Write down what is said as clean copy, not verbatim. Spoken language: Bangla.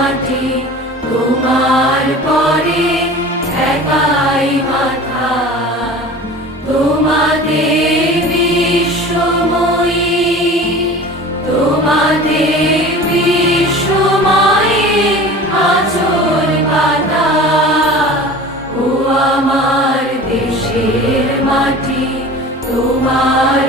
মাটি তোমার পরে ঠেকাই মাথা। তোমাদের বিশ্বময়ী, তোমাদের বিশ্বময়ী আঁচল পাতা। ও আমার দেশের মাটি তোমার